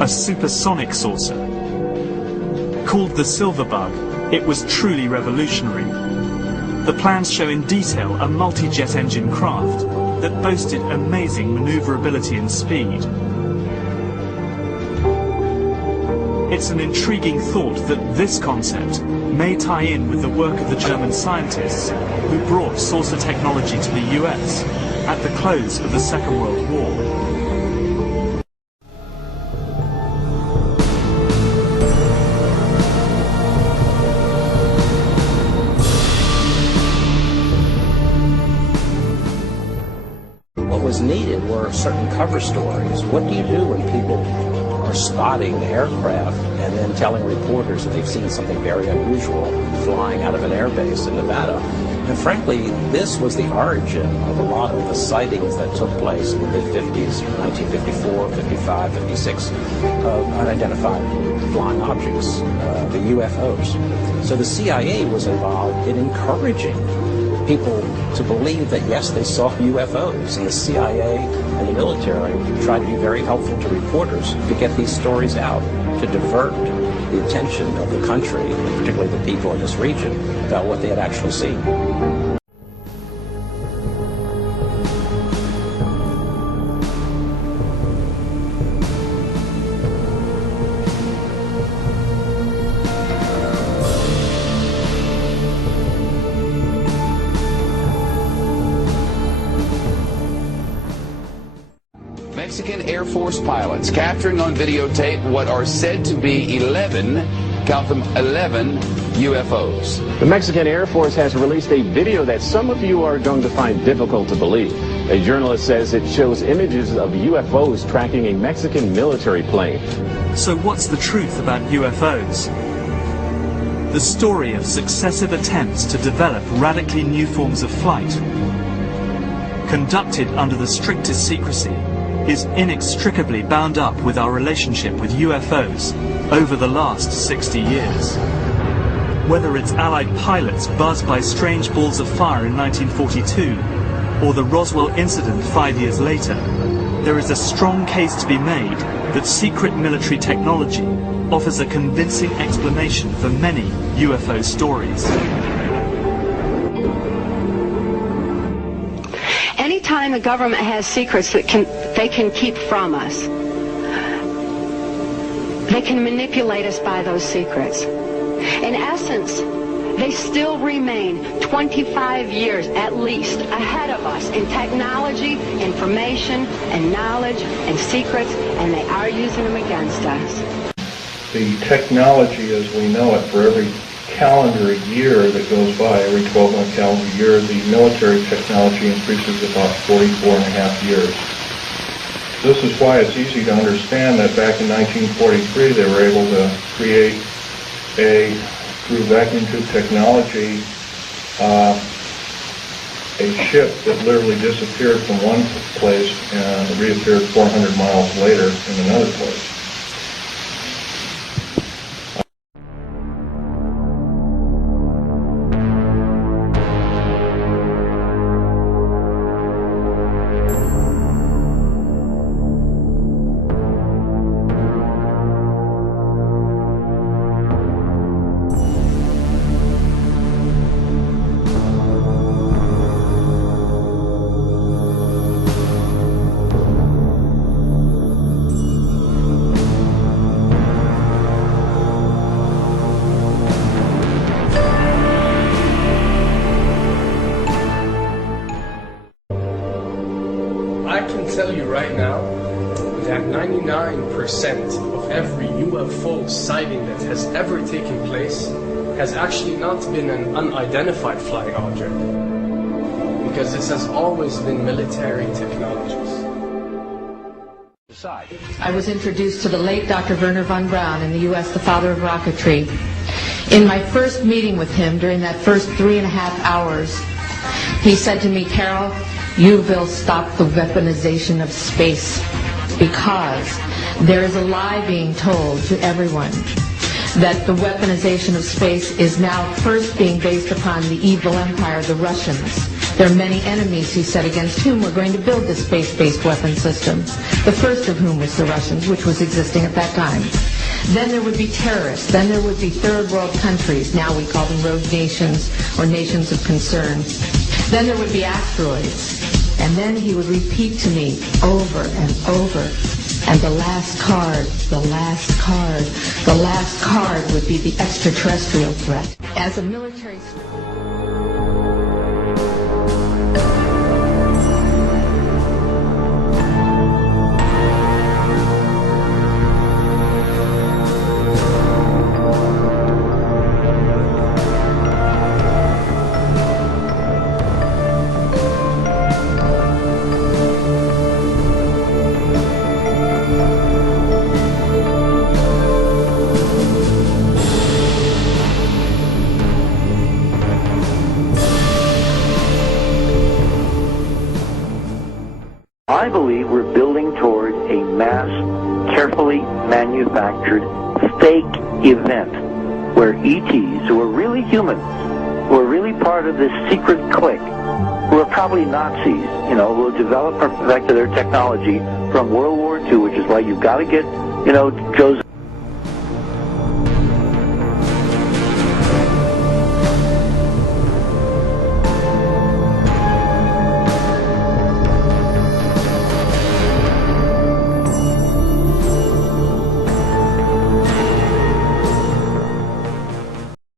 a supersonic saucer. Called the Silver Bug, it was truly revolutionary. The plans show in detail a multi-jet engine craft that boasted amazing maneuverability and speed. It's an intriguing thought that this concept may tie in with the work of the German scientists who brought saucer technology to the US at the close of the Second World War. What was needed were certain cover stories. What do you do when people are spotting aircraft and then telling reporters that they've seen something very unusual flying out of an airbase in Nevada? And frankly, this was the origin of a lot of the sightings that took place in the mid-50s, 1954, 55, 56, of unidentified flying objects, the UFOs. So the CIA was involved in encouraging people to believe that, yes, they saw UFOs, and the CIA and the military tried to be very helpful to reporters to get these stories out, to divert the attention of the country, and particularly the people in this region, about what they had actually seen. Mexican Air Force pilots capturing on videotape what are said to be 11, count them, 11 UFOs. The Mexican Air Force has released a video that some of you are going to find difficult to believe. A journalist says it shows images of UFOs tracking a Mexican military plane. So what's the truth about UFOs? The story of successive attempts to develop radically new forms of flight, conducted under the strictest secrecy, is inextricably bound up with our relationship with UFOs over the last 60 years. Whether it's Allied pilots buzzed by strange balls of fire in 1942, or the Roswell incident 5 years later, there is a strong case to be made that secret military technology offers a convincing explanation for many UFO stories. Anytime a government has secrets that they can keep from us, they can manipulate us by those secrets. In essence, they still remain 25 years at least ahead of us in technology, information, and knowledge, and secrets, and they are using them against us. The technology as we know it, for every calendar year that goes by, every 12-month calendar year, the military technology increases about 44.5 years. This is why it's easy to understand that back in 1943 they were able to create through vacuum tube technology, a ship that literally disappeared from one place and reappeared 400 miles later in another place. Tell you right now that 99% of every UFO sighting that has ever taken place has actually not been an unidentified flying object, because this has always been military technologies. I was introduced to the late Dr. Wernher von Braun in the U.S., the father of rocketry. In my first meeting with him, during that first 3.5 hours, he said to me, "Carol, you will stop the weaponization of space, because there is a lie being told to everyone that the weaponization of space is now first being based upon the evil empire, the Russians, There are many enemies, he said, against whom we're going to build this space-based weapon system, the first of whom was the Russians, which was existing at that time. Then there would be terrorists. Then there would be third world countries. Now we call them rogue nations or nations of concern. Then there would be asteroids. And then he would repeat to me over and over. And the last card, the last card, the last card would be the extraterrestrial threat. As a military... I believe we're building toward a mass, carefully manufactured fake event where ETs, who are really humans, who are really part of this secret clique, who are probably Nazis, who have developed and perfected their technology from World War II, which is why you've got to get, Joseph